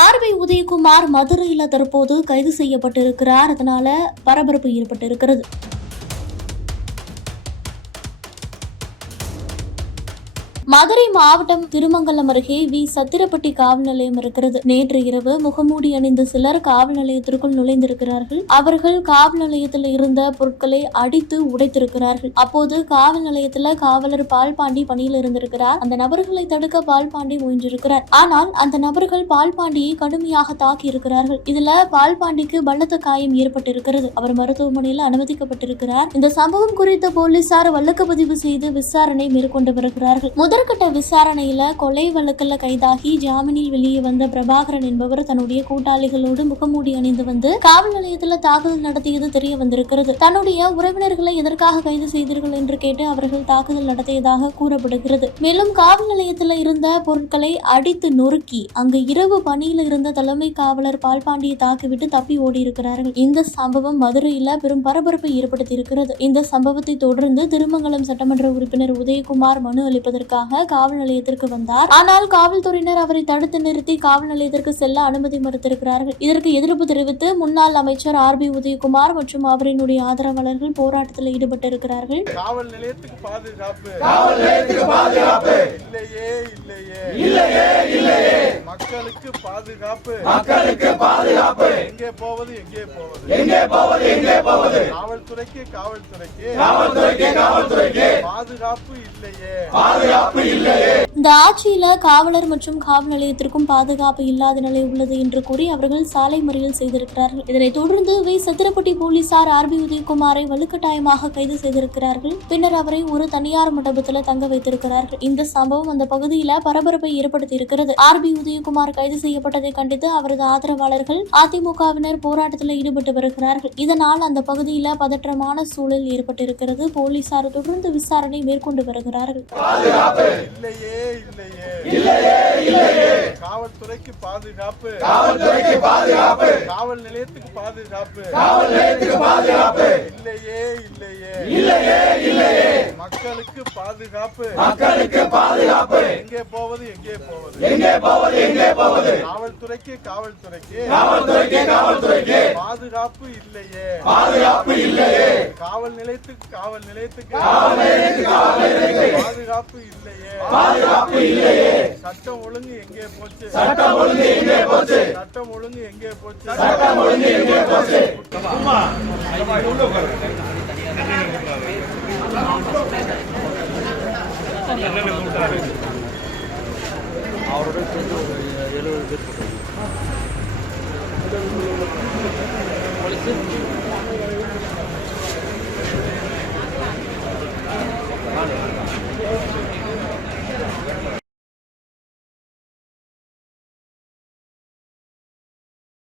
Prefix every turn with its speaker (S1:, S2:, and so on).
S1: R B Udhayakumar மதுரையில் தற்போது கைது செய்யப்பட்டிருக்கிறார். அதனால பரபரப்பு ஏற்பட்டிருக்கிறது. மதுரை மாவட்டம் திருமங்கலம் அருகே வி. சத்திரப்பட்டி காவல் நிலையம் இருக்கிறது. நேற்று இரவு முகமூடி அணிந்த சிலர் காவல் நிலையத்திற்குள் நுழைந்திருக்கிறார்கள். அவர்கள் காவல் நிலையத்தில் இருந்த பொருட்களை அடித்து உடைத்திருக்கிறார்கள். அப்போது காவல் நிலையத்துல காவலர் பால்பாண்டி பணியில் இருந்திருக்கிறார். அந்த நபர்களை தடுக்க பால்பாண்டி முயன்றிருக்கிறார். ஆனால் அந்த நபர்கள் பால்பாண்டியை கடுமையாக தாக்கி இருக்கிறார்கள். இதுல பால்பாண்டிக்கு பலத்த காயம் ஏற்பட்டிருக்கிறது. அவர் மருத்துவமனையில் அனுமதிக்கப்பட்டிருக்கிறார். இந்த சம்பவம் குறித்து போலீசார் வழக்கு பதிவு செய்து விசாரணை மேற்கொண்டு வருகிறார்கள். முதற்கட்ட விசாரணையில் கொலை வழக்கில் கைதாகி ஜாமீனில் வெளியே வந்த பிரபாகரன் என்பவர் தன்னுடைய கூட்டாளிகளோடு முகமூடி அணிந்து வந்து காவல் நிலையத்தில் தாக்குதல் நடத்தியது தெரிய வந்திருக்கிறது. தன்னுடைய உறவினர்களை எதற்காக கைது செய்தீர்கள் என்று கேட்டு அவர்கள் தாக்குதல் நடத்தியதாக கூறப்படுகிறது. மேலும் காவல் நிலையத்தில் இருந்த பொருட்களை அடித்து நொறுக்கி அங்கு இரவு பணியில் இருந்த தலைமை காவலர் பால்பாண்டியை தாக்கிவிட்டு தப்பி ஓடியிருக்கிறார்கள். இந்த சம்பவம் மதுரையில் பெரும் பரபரப்பை ஏற்படுத்தியிருக்கிறது. இந்த சம்பவத்தை தொடர்ந்து திருமங்கலம் சட்டமன்ற உறுப்பினர் உதயகுமார் மனு அளிப்பதற்காக காவல் நிலையத்திற்கு வந்தார். ஆனால் காவல்துறையினர் அவரை தடுத்து நிறுத்தி காவல் நிலையத்திற்கு செல்ல அனுமதி மறுத்திருக்கிறார்கள். இதற்கு எதிர்ப்பு தெரிவித்து முன்னாள் அமைச்சர் ஆர் பி உதயகுமார் மற்றும் அவரினுடைய ஆதரவாளர்கள் போராட்டத்தில் ஈடுபட்டிருக்கிறார்கள்.
S2: காவல் நிலையத்துக்கு பாதுகாப்பு. காவல் நிலையத்துக்கு பாதுகாப்பு. இல்லையே இல்லையே. இல்லையே. மக்களுக்கு பாதுகாப்பு. மக்களுக்கு பாதுகாப்பு. எங்கே போவது எங்கே போவது. எங்கே போவது எங்கே போவது. காவல்துறைக்கு காவல்துறைக்கு. காவல்துறைக்கு காவல்துறைக்கு. பாதுகாப்பு இல்லையே. பாதுகாப்பு இல்லையே.
S1: இந்த ஆட்சியில காவலர் மற்றும் காவல் நிலையத்திற்கும் பாதுகாப்பு இல்லாத நிலை உள்ளது என்று கூறி அவர்கள் சாலை மறியல் செய்திருக்கிறார்கள். இதனைத் தொடர்ந்து வி. சத்திரப்பட்டி போலீசார் ஆர். பி. உதயகுமாரை வலுக்கட்டாயமாக கைது செய்திருக்கிறார்கள். பின்னர் அவரை ஒரு தனியார் மண்டபத்தில் தங்க வைத்திருக்கிறார்கள். இந்த சம்பவம் அந்த பகுதியில பரபரப்பை ஏற்படுத்தி இருக்கிறது ஆர். பி. உதயகுமார் கைது செய்யப்பட்டதை கண்டித்து அவரது ஆதரவாளர்கள் அதிமுகவினர் போராட்டத்தில் ஈடுபட்டு வருகிறார்கள். இதனால் அந்த பகுதியில பதற்றமான சூழல் ஏற்பட்டிருக்கிறது. போலீசார் தொடர்ந்து விசாரணை மேற்கொண்டு வருகிறார்கள்.
S2: இல்லையே. இல்லையே. இல்லையே இல்லையே. காவல்துறைக்கு பாதுகாப்பு. காவல்துறைக்கு பாதுகாப்பு. காவல் நிலையத்துக்கு பாதுகாப்பு. காவல் நிலையத்துக்கு பாதுகாப்பு. இல்லையே இல்லையே. இல்லையே. இல்லையே மக்களுக்கு பாதுகாப்பு. மக்களுக்கு பாதுகாப்பு. எங்கே போவது எங்கே போவது. எங்கே போவது எங்கே போவது. காவல்துறைக்கு காவல்துறைக்கு. காவல்துறைக்கு காவல்துறைக்கு. பாதுகாப்பு இல்லையே. பாதுகாப்பு இல்லையே. காவல் நிலையத்துக்கு காவல் நிலையத்துக்கு. காவல் நிலையத்துக்கு காவல் நிலையத்துக்கு. பாதுகாப்பு இல்லையே. பாதுகாப்பு இல்லையே. சட்டம் ஒழுங்கு எங்கே போச்சு? சட்டம் ஒழுங்கு எங்கே போச்சு? சட்டம் ஒழுங்கு எங்கே போச்சு? சட்டம் ஒழுங்கு எங்கே போச்சு?
S3: போலீஸ்